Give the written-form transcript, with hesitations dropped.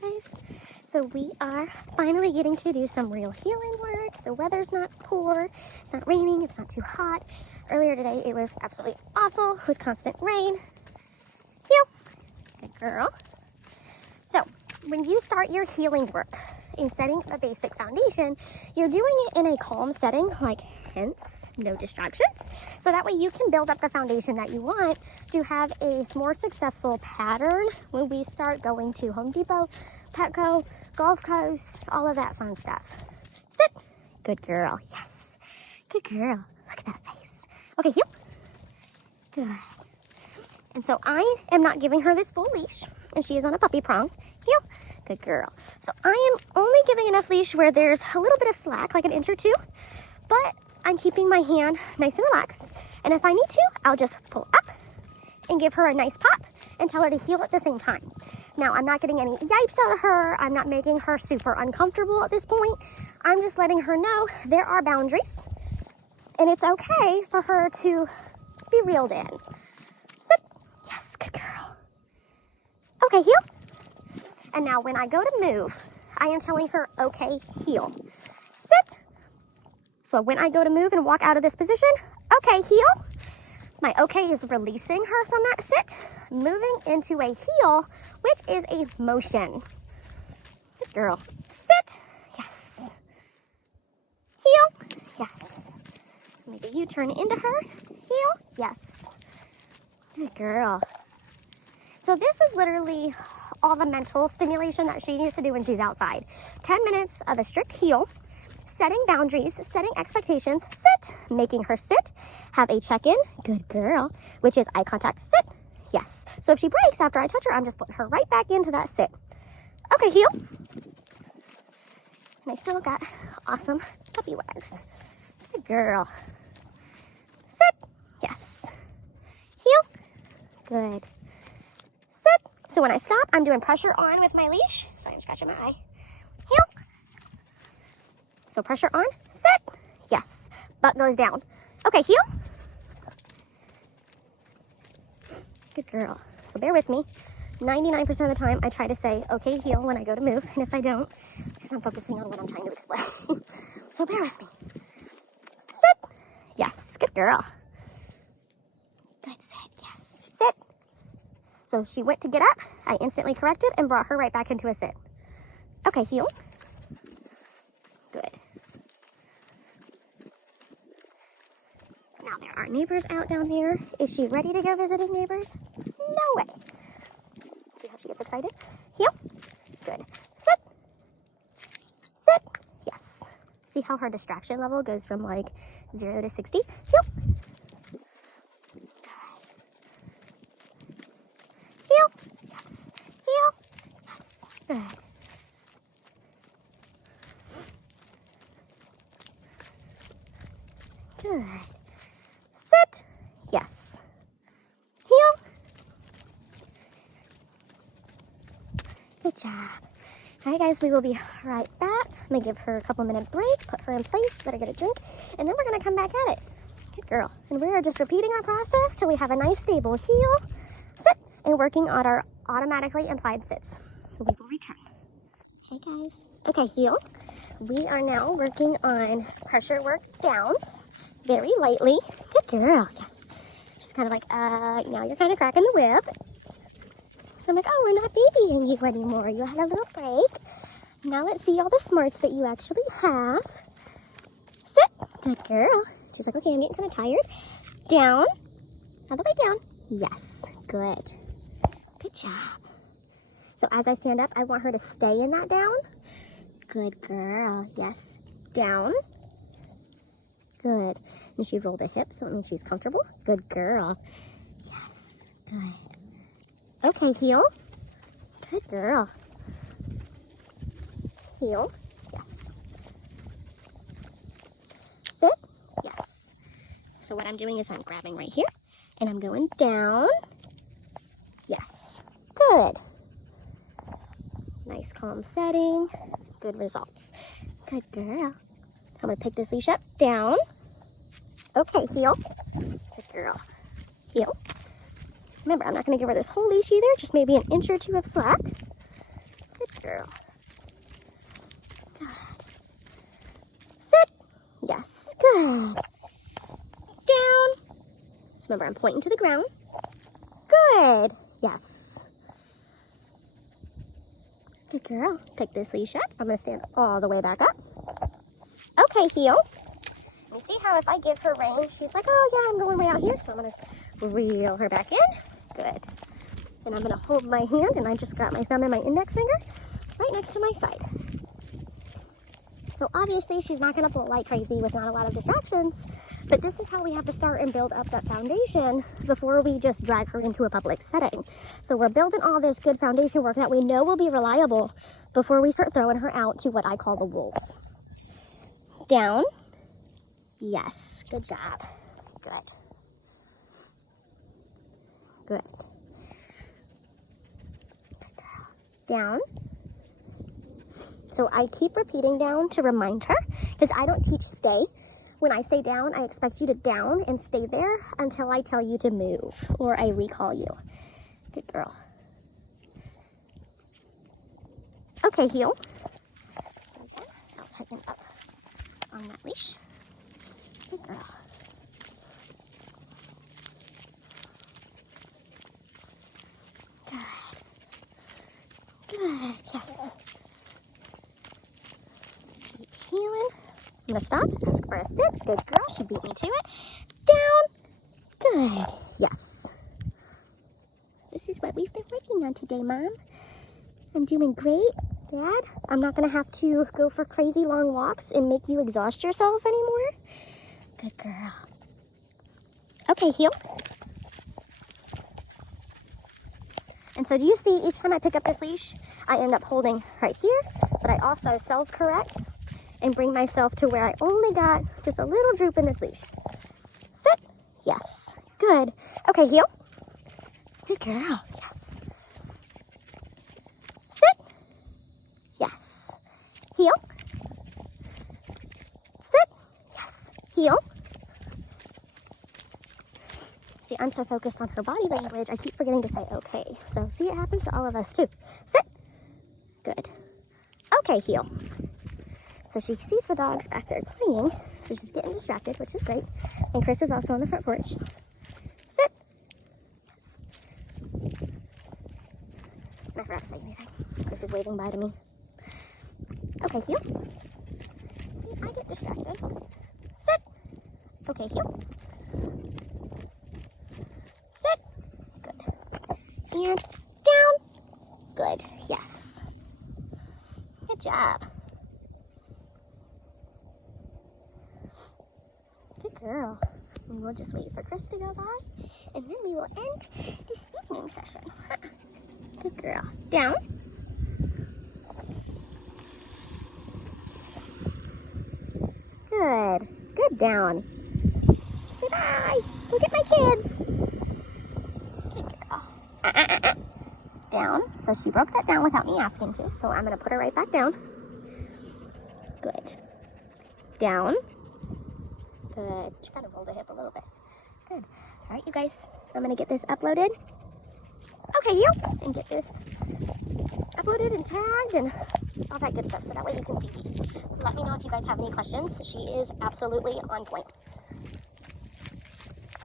guys, so we are finally getting to do some real healing work. The weather's not poor, it's not raining, it's not too hot. Earlier today it was absolutely awful with constant rain. Heal. Good girl. So when you start your healing work in setting a basic foundation, you're doing it in a calm setting, like hence no distractions. So that way you can build up the foundation that you want to have a more successful pattern when we start going to Home Depot, Petco, Gulf Coast, all of that fun stuff. Sit. Good girl. Yes. Good girl. Look at that face. Okay, heel. Good. And so I am not giving her this full leash, and she is on a puppy prong. Heel. Good girl. So I am only giving enough leash where there's a little bit of slack, like an inch or two, but I'm keeping my hand nice and relaxed. And if I need to, I'll just pull up and give her a nice pop and tell her to heel at the same time. Now, I'm not getting any yipes out of her. I'm not making her super uncomfortable at this point. I'm just letting her know there are boundaries and it's okay for her to be reeled in. Sit. Yes, good girl. Okay, heel. And now when I go to move, I am telling her, okay, heel. Sit. So when I go to move and walk out of this position, okay, heel. My okay is releasing her from that sit, moving into a heel, which is a motion. Good girl. Sit. Yes. Heel. Yes. Maybe you turn into her. Heel. Yes. Good girl. So this is literally all the mental stimulation that she needs to do when she's outside. 10 minutes of a strict heel, setting boundaries, setting expectations, sit, making her sit, have a check-in, good girl, which is eye contact, sit, yes. So if she breaks after I touch her, I'm just putting her right back into that sit. Okay, heel. And I still got awesome puppy wags. Good girl. Sit, yes. Heel, good. Sit. So when I stop, I'm doing pressure on with my leash. Sorry, I'm scratching my eye. Heel. So pressure on, sit, yes, butt goes down. Okay, heel. Good girl. So bear with me. 99% of the time I try to say, okay, heel when I go to move, and if I don't, it's because I'm focusing on what I'm trying to explain. So bear with me. Sit, yes, good girl. Good sit, yes, sit. So she went to get up, I instantly corrected and brought her right back into a sit. Okay, heel. Good. Now there are neighbors out down there. Is she ready to go visiting neighbors? No way. See how she gets excited? Heel. Good. Sit. Sit. Yes. See how her distraction level goes from like 0 to 60? Heel. Good. Heel. Yes. Heel. Yes. Good. Good. Sit. Yes. Heel. Good job. All right, guys, we will be right back. I'm going to give her a couple-minute break, put her in place, let her get a drink, and then we're going to come back at it. Good girl. And we are just repeating our process till we have a nice stable heel, sit, and working on our automatically implied sits. So we will return. Hey, guys. Okay, heel. We are now working on pressure work down. Very lightly. Good girl. Yes. She's kind of like, now you're kind of cracking the whip. So I'm like, oh, we're not babying you anymore. You had a little break. Now let's see all the smarts that you actually have. Sit. Good girl. She's like, okay, I'm getting kind of tired. Down. All the way down. Yes. Good. Good job. So as I stand up, I want her to stay in that down. Good girl. Yes. Down. Good. And she rolled a hip, so it means she's comfortable. Good girl. Yes. Good. Okay, heel. Good girl. Heel. Yes. Sit. Yes. So what I'm doing is I'm grabbing right here, and I'm going down. Yes. Good. Nice calm setting. Good results. Good girl. I'm going to pick this leash up, down. Okay, heel. Good girl. Heel. Remember, I'm not going to give her this whole leash either, just maybe an inch or two of slack. Good girl. Good. Down. Remember, I'm pointing to the ground. Good. Yes. Good girl. Pick this leash up. I'm going to stand all the way back up. Okay, heel. You see how if I give her rein, she's like, oh yeah, I'm going way out here. So I'm going to reel her back in. Good. And I'm going to hold my hand, and I just got my thumb and my index finger right next to my side. So obviously she's not going to pull like crazy with not a lot of distractions, but this is how we have to start and build up that foundation before we just drag her into a public setting. So we're building all this good foundation work that we know will be reliable before we start throwing her out to what I call the wolves. Down. Yes. Good job. Good. Good. Down. So I keep repeating down to remind her, because I don't teach stay. When I say down, I expect you to down and stay there until I tell you to move or I recall you. Good girl. Okay, heel. I'll tighten up on that leash. Good girl. Good. Good. Yes. Keep healing. I'm going to stop. Ask for a sit. Good girl. She beat me to it. Down. Good. Yes. This is what we've been working on today, Mom. I'm doing great. Dad, I'm not going to have to go for crazy long walks and make you exhaust yourself anymore. Good girl. Okay, heel. And so do you see each time I pick up this leash, I end up holding right here, but I also self-correct and bring myself to where I only got just a little droop in this leash. Sit. Yes. Good. Okay, heel. Good girl. Yes. Sit. Yes. Heel. Sit. Yes. Heel. See, I'm so focused on her body language, I keep forgetting to say okay. So see, it happens to all of us too. Sit. Good. Okay, heel. So she sees the dogs back there playing, so she's getting distracted, which is great. And Chris is also on the front porch. Sit. I forgot to say anything. Chris is waving bye to me. Okay, heel. See, I get distracted. Sit. Okay, heel. Sit. Good. And down. Good. Yes. Good job. Girl. And we'll just wait for Chris to go by, and then we will end this evening session. Good girl. Down. Good. Good down. Say bye. Look at my kids. Good girl. Down. So she broke that down without me asking to, so I'm going to put her right back down. Good. Down. Good. Just gotta roll the hip a little bit. Good. All right, you guys. I'm gonna get this uploaded. Okay, you. And get this uploaded and tagged and all that good stuff. So that way you can see these. Let me know if you guys have any questions. She is absolutely on point.